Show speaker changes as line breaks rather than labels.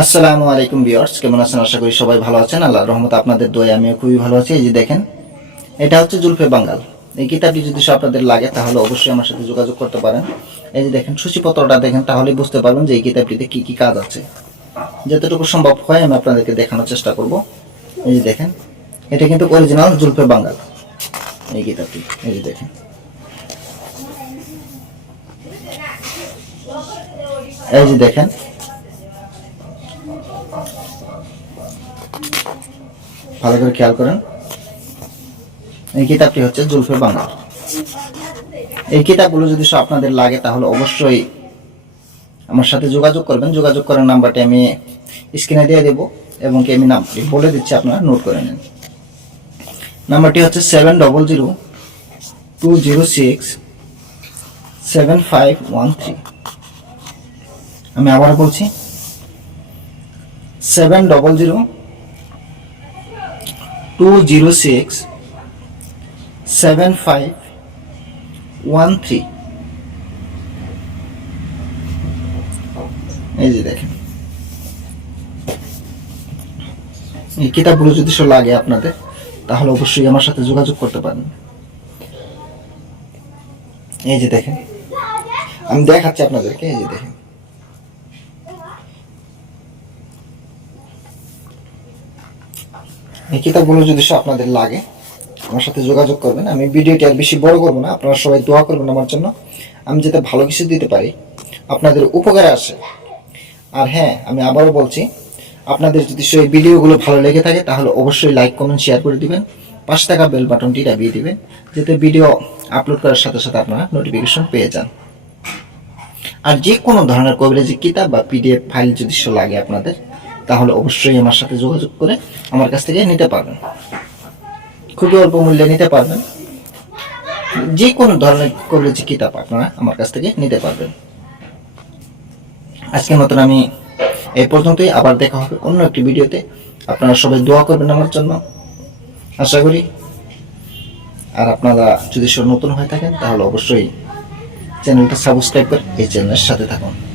আসসালামু আলাইকুম বিয়ার্স কেমন আছেন? আশা করি সবাই ভালো আছেন। আল্লাহর রহমত আপনাদের দোয়া আমিও খুবই ভালো আছি। এই যে দেখেন, এটা হচ্ছে জুলফে বাঙ্গাল। এই কিতাবটি যদি আপনাদের লাগে, তাহলে অবশ্যই আমার সাথে যোগাযোগ করতে পারেন। এই যে দেখেন, সূচিপত্রটা দেখেন, তাহলে বুঝতে পারবেন যে এই কিতাবটিতে কি কি কাজ আছে। যতটুকু সম্ভব হয় আমি আপনাদেরকে দেখানোর চেষ্টা করব। এই যে দেখেন, এটা কিন্তু অরিজিনাল জুলফে বাঙ্গাল। এই কিতাবটি, এই যে দেখেন। এই যে দেখেন ভালো করে খেয়াল করেন। এই কিতাবটি হচ্ছে জুলফে বাংলা। এই কিতাবগুলো যদি আপনাদের লাগে, তাহলে অবশ্যই আমার সাথে যোগাযোগ করবেন। যোগাযোগ করার নাম্বারটি আমি স্ক্রিনে দিয়ে দেবো এবং কি আমি নাম্বারটি বলে দিচ্ছি, আপনারা নোট করে নিন। নাম্বারটি হচ্ছে seven double zero two zero six seven five one three. আমি আবার বলছি seven double zero two zero six seven five one three এই যে দেখেন। এই কিতাবগুলো যদি সব লাগে আপনাদের, তাহলে অবশ্যই আমার সাথে যোগাযোগ করতে পারেন। এই যে দেখেন। আমি দেখাচ্ছি আপনাদেরকে, এই যে দেখেন। এই কিতাবগুলো যদি আপনাদের লাগে, আমার সাথে যোগাযোগ করবেন। আমি ভিডিওটি আর বেশি বড় করব না, আপনারা সবাই দোয়া করবেন আমার জন্য। আমি যাতে ভালো কিছু দিতে পারি, আপনাদের উপকারে আসে। আর হ্যাঁ আমি আবারও বলছি, আপনাদের যদি সেই ভিডিওগুলো ভালো লেগে থাকে, তাহলে অবশ্যই লাইক, কমেন্ট, শেয়ার করে দিবেন। পাশে থাকা বেল বাটনটি দাবিয়ে দিবেন, যাতে ভিডিও আপলোড করার সাথে সাথে আপনারা নোটিফিকেশন পেয়ে যান। আর যে কোনো ধরনের কবিরাজি কিতাব বা পিডিএফ ফাইল যদি লাগে আপনাদের তাহলে অবশ্যই আমার সাথে যোগাযোগ করে আমার কাছ থেকে নিতে পারবেন। খুবই অল্প মূল্যে নিতে পারবেন। যে কোনো ধরনের কবিরাজি কিতাব আপনারা আমার কাছ থেকে নিতে পারবেন। আজকের মতন আমি এই পর্যন্তই। আবার দেখা হবে অন্য একটি ভিডিওতে। আপনারা সবাই দোয়া করবেন আমার জন্য। আশা করি। আর আপনারা যদি সব নতুন হয়ে থাকেন, তাহলে অবশ্যই চ্যানেলটা সাবস্ক্রাইব করে এই চ্যানেলের সাথে থাকুন।